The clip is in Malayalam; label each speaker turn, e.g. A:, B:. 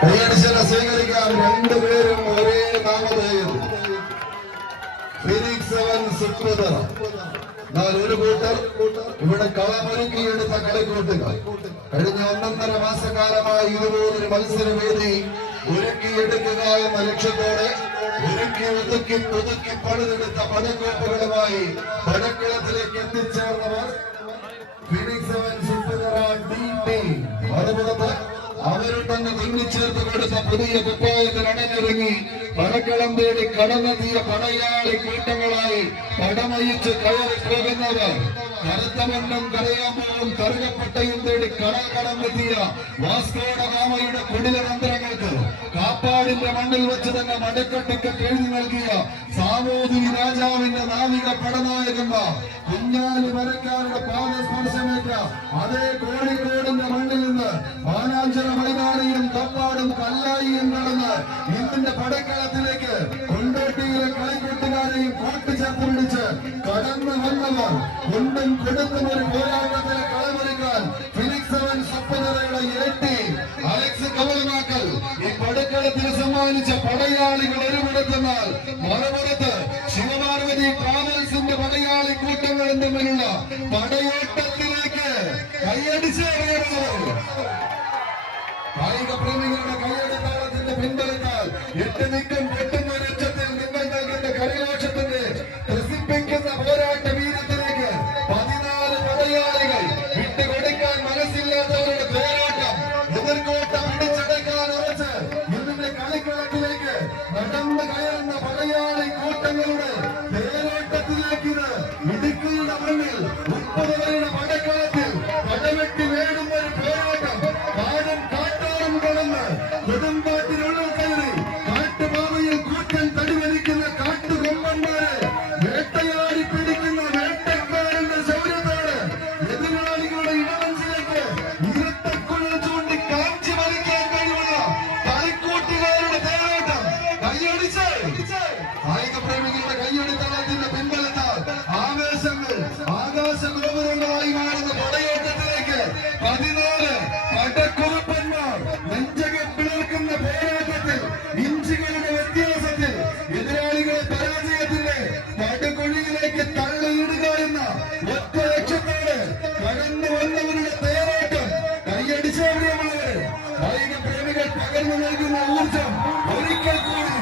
A: കൈയടിച്ചുള്ള സ്വീകരിക്കാം രണ്ടുപേരും സെവൻ സുപ്രത എന്നാൽ ഒരു കൂട്ടർ ഇവിടെ കളമൊരുക്കിയെടുത്ത കളിക്കൂട്ടുകൾ കഴിഞ്ഞ ഒന്നൊന്നര മാസക്കാലമായി ഇതുപോലൊരു മത്സരവേദി ഒരുക്കിയെടുക്കുക എന്ന ലക്ഷ്യത്തോടെ ഒരുക്കി ഒതുക്കി പുതുക്കി പണിതെടുത്ത പടക്കോപ്പുകളുമായി പടക്കളത്തിലേക്ക് എത്തിച്ചേർന്നവർ അവരുണ്ടെന്ന് തുന്നിച്ചേർത്ത് കൊടുത്ത പുതിയ കുപ്പായത്തിൽ അണഞ്ഞിറങ്ങി പടക്കളം തേടി കടന്നെത്തിയ പടയാളി കൂട്ടങ്ങളായി പടമയിച്ച് കയറി പോകുന്നവർ കറുത്തമണ്ണും കരയാമ്പവും കറുകപ്പട്ടയും തേടി കടൽ കടന്നെത്തിയ വാസ്കോഡ ഗാമയുടെ കുടില തന്ത്രങ്ങൾക്ക് കാപ്പാടിന്റെ മണ്ണിൽ വെച്ച് തന്നെ മടക്കട്ടിക്ക് എഴുതി നൽകിയ സാമൂതിരി രാജാവിന്റെ നാവിക പടനായകന്മാർ കുഞ്ഞാലി മരക്കാരുടെ പാദസ്പർശമേറ്റ അതേ കോഴിക്കോടിന്റെ മണ്ണിൽ നിന്ന് മാനാഞ്ചിറ മൈതാനിയും തപ്പാടും കല്ലായിയും നടന്ന് ഇന്നിന്റെ പടക്കളത്തിലേക്ക് കൊണ്ടോട്ടിയിലെ കളിക്കൂട്ടുകാരെയും കൂട്ടുചേർത്ത് പിടിച്ച് കടന്നു വന്നവർ കൊണ്ടും കൊടുത്തും ഒരു പോരാട്ടത്തിലെ കളമൊരുക്കാൻ ഫിനിക്സ് സെവൻ സ്വപ്നതയുടെ ഇരട്ടി അലക്സ് കവലമാക്കൽ ഈ പടക്കളത്തിന് സമ്മാനിച്ച പടയാളികൾ ഒരുമിടത്തെന്നാൽ മറുപുറത്ത് ശിവപാർവതി ട്രാവൽസിന്റെ പടയാളി കൂട്ടങ്ങളും തമ്മിലുള്ള പടയോട്ടത്തിലേക്ക് കൈയടിച്ച് എറിയരുത് കായിക പ്രേമികളുടെ കൈയടിത്താളത്തിന്റെ பின்பற்றால் எத்தனைக்கும் கெட்ட പതിനാല് പടക്കുറുപ്പന്മാർ നെഞ്ചകം പിളർക്കുന്ന പോരാട്ടത്തിൽ ഇഞ്ചുകളുടെ വ്യത്യാസത്തിൽ എതിരാളികളെ പരാജയത്തിന്റെ പടുകുഴിയിലേക്ക് തള്ളിയിടുക എന്ന ഒറ്റ ലക്ഷ്യത്തോടെ കടന്നു വന്നവരുടെ തേരോട്ടം കൈയടിച്ചവരെയുള്ളവർ കായിക പ്രേമികൾ പകർന്നു നൽകുന്ന ഊർജം ഒരിക്കൽ കൂടി.